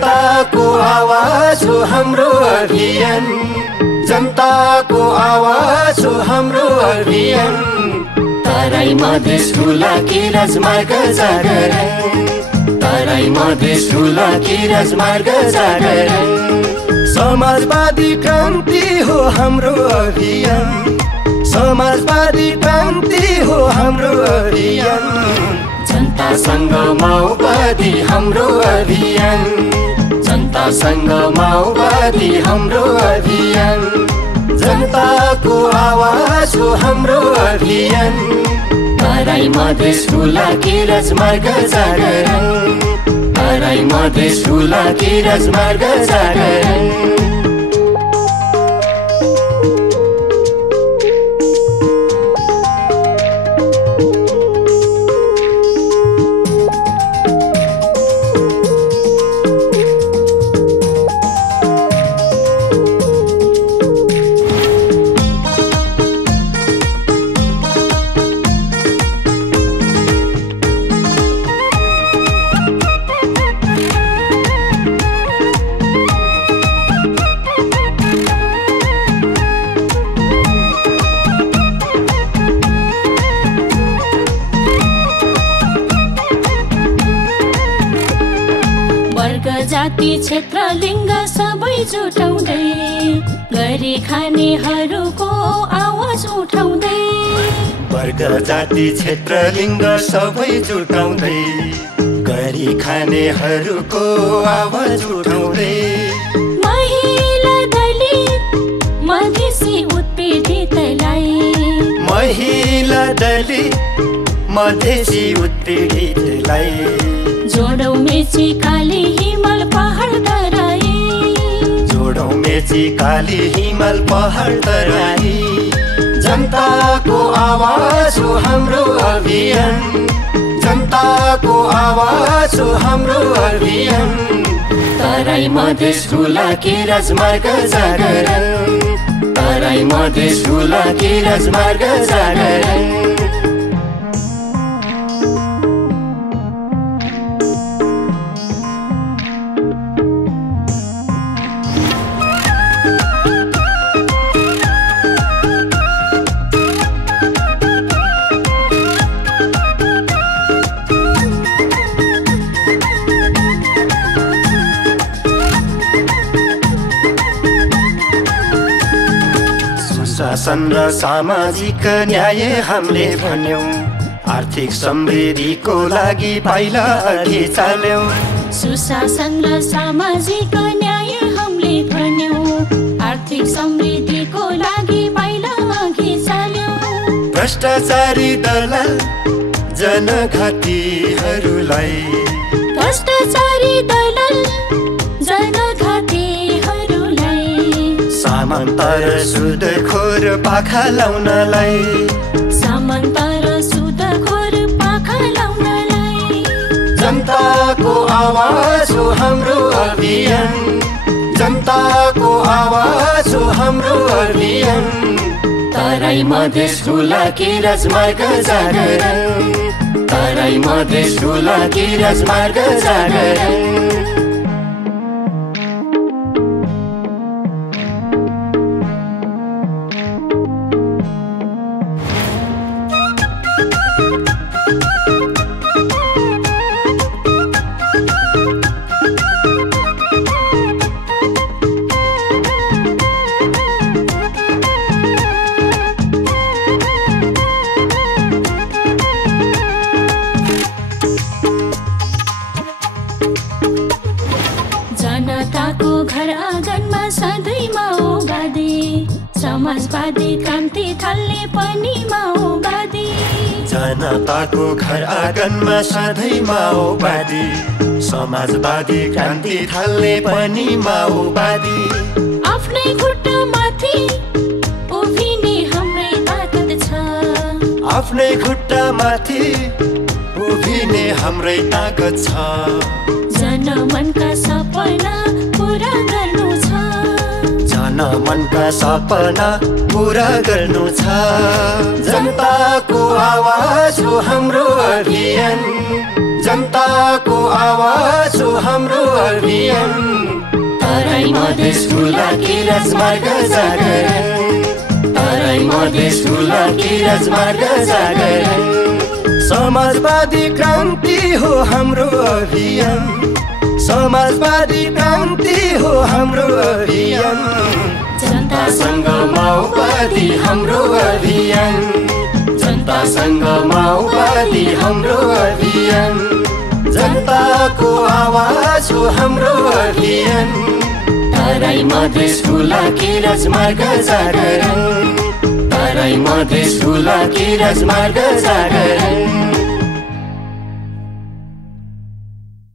जनताको आवाज हो हाम्रो अभियान, जनताको आवाज हो हाम्रो अभियान। तराई मधेस हुलाकी राजमार्ग जागरण, तराई मधेस हुलाकी राजमार्ग जागरण। समाजवादी क्रान्ति हो हाम्रो अभियान, समाजवादी क्रान्ति हो हाम्रो अभियान। जनतासँग माओवादी हाम्रो अभियान, जनतासँग माओवादी हाम्रो अभियान। जनताको आवाज हो हाम्रो अभियान, तराई मधेस हुलाकी राजमार्ग जागरण, तराई मधेस हुलाकी राजमार्ग जागरण। जाति क्षेत्र लिङ्ग सबै जुटाउँदै गरी खानेहरूको आवाज उठाउँदै, वर्ग जाति क्षेत्र लिङ्ग सबै जुटाउँदै गरी खानेहरूको आवाज उठाउँदै। महिला दलित मधेसी उत्पीडितलाई, महिला दलित मधेसी उत्पीडितलाई। जोडौं मेची काली हिमाल पहाड तराई, जोडौं मेची काली हिमाल पहाड तराई। जनताको आवाज हो हाम्रो अभियान, जनताको आवाज हो हाम्रो अभियान। तराई मधेस हुलाकी राजमार्ग जागरण, तराई मधेस हुलाकी राजमार्ग जागरण। शासन र सामाजिक न्याय हामीले भन्यौं, आर्थिक समृद्धिको लागि पाइला अघि चाल्यौं। सुशासन र सामाजिक न्याय हामीले भन्यौं, आर्थिक समृद्धिको लागि पाइला अघि चाल्यौं। भ्रष्टाचारी दलाल जनघातीहरूलाई, भ्रष्टाचारी दलाल जनघातीहरूलाई। सामन्त र सुदखोर पाखा लाउनलाई, सामन्त र सुदखोर पाखा लाउनलाई। जनताको आवाज हो हाम्रो अभियान, जनताको आवाज हो हाम्रो अभियान। तराई मधेस हुलाकी राजमार्ग जागरण, तराई मधेस हुलाकी राजमार्ग जागरण। जनताको घर आँगनमा सधैँ माओवादी, समाजवादी क्रान्ति थाल्ने पनि माओवादी। जनताको घर आँगनमा सधैँ माओवादी, समाजवादी क्रान्ति थाल्ने पनि माओवादी। आफ्नै खुट्टामाथि उभिने हाम्रै ताकत छ, आफ्नै खुट्टामाथि उभिने हाम्रै ताकत छ। जनमनका सपना पुरा गर्नु छ, जनमनका सपना पुरा गर्नु छ। जनताको आवाज हो हाम्रो अभियान, जनताको आवाज हो हाम्रो अभियान। मधेस हुलाकी राजमार्ग जागरण तराई मधेस हुलाकी राजमार्ग जागरण समाजवादी क्रान्ति हो हाम्रो अभियान समाजवादी क्रान्ति हो हाम्रो अभियान जनतासँग माओवादी हाम्रो अभियान जनतासँग माओवादी हाम्रो अभियान जनताको आवाज हो हाम्रो अभियान तराई मधेस हुलाकी राजमार्ग जागरण तराई मधेस हुलाकी राजमार्ग जागरण